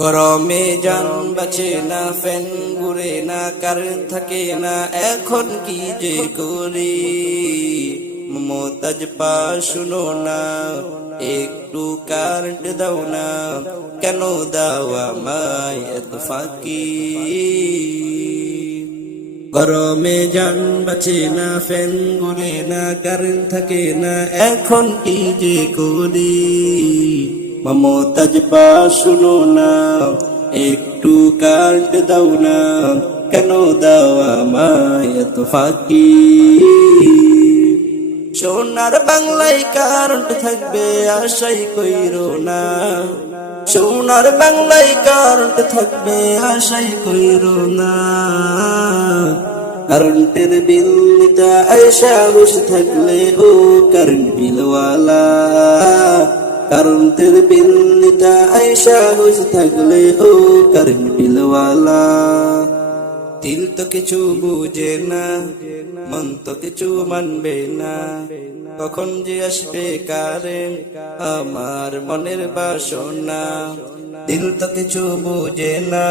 গরমে যান বাঁচে না, ফ্যান ঘুরে না কারেন্ট থাকে না, এখন কি যে করি? মমতাজ পা শুনো না, একটু কারেন্ট দাও না, কেন দাও আমায় এত ফাঁকি? গরমে যান বাঁচে না, ফ্যান ঘুরে না কারেন্ট থাকে না, এখন কি যে করি? মমতাজ পা শুনো না, একটু কারেন্ট দাও না, কেন দাও আমায় এত ফাঁকি? সোনার বাংলায় কারেন্ট থাকবে, আশাই কইরো না। সোনার বাংলায় কারেন্ট থাকবে, আশাই কইরো না। কারেন্টের বিল নিতে আয়সা বসে থাকলে ও কারেন্ট বিলওয়ালা। কারেন্টের বিল নিতে আয়সা বসে থাকলে ও কারেন্ট বিলওয়ালা। দিল তো কিছু বুঝে না, মন তো কিছু মানবে না। কখন যে আসবে কারেন্ট, আমার মনের বাসনা। দিল তো কিছু বুঝে না,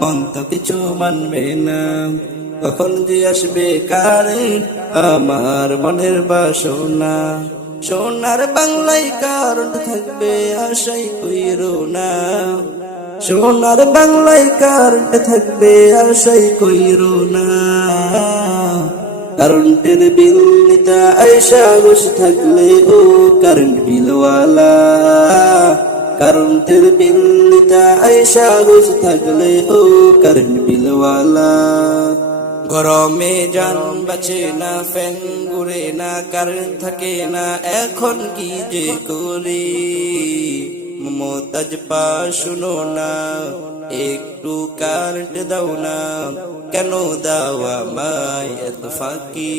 মন তো কিছু মানবে না। কখন যে আসবে কারেন্ট, আমার মনের বাসনা। সোনার বাংলায় কারণ থাকবে আশাই কইরো না। সোনার বাংলায় কারেন্ট থাকবে আশাই কইরো না। কারেন্টের বিল নিতে আয়সা বসে থাকলে ও কারেন্ট বিলওয়ালা। কারেন্টের বিল নিতে আয়সা বসে থাকলে ও কারেন্ট বিলওয়ালা। গরমে যান বাঁচে না ফ্যান ঘুরে না কারেন্ট থাকে না, এখন কি যে করি? মমতাজ পা শুনো না, একটু কারেন্ট দাও না, কেন দাও আমায় এত ফাঁকি?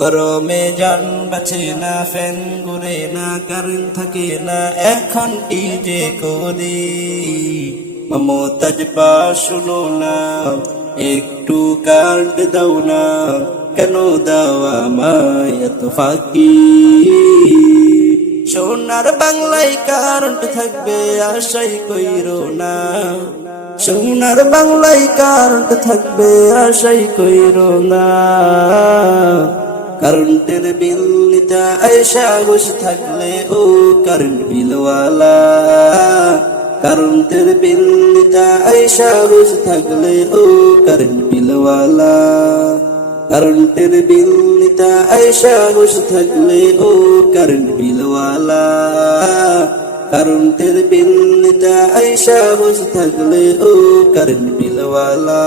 গরমে যান বাঁচে না ফ্যান ঘুরে না কারেন্ট থাকে না, এখন কি যে করি? মমতাজ পা শুনো না একটু কারেন্ট দাও না কেন দাও আমায় এত ফাঁকি সোনার বাংলায় কারেন্ট থাকবে আশাই কইরো না সোনার বাংলায় কারেন্ট থাকবে আশাই কইরো না কারেন্টের বিল নিতে আয়সা বসে থাকলে ও কারেন্ট বিলওয়ালা কারেন্টের বিল নিতে আয়সা রোজ থাকলে ও কারেন্ট বিলওয়ালা। কারেন্টের বিল বিল্লিটা আয়সা রোজ থাকলে ও কারেন্ট বিলওয়ালা। কারেন্টের বিল নিতে আয়সা রোজ থাকলে ও কারেন্ট বিলওয়ালা।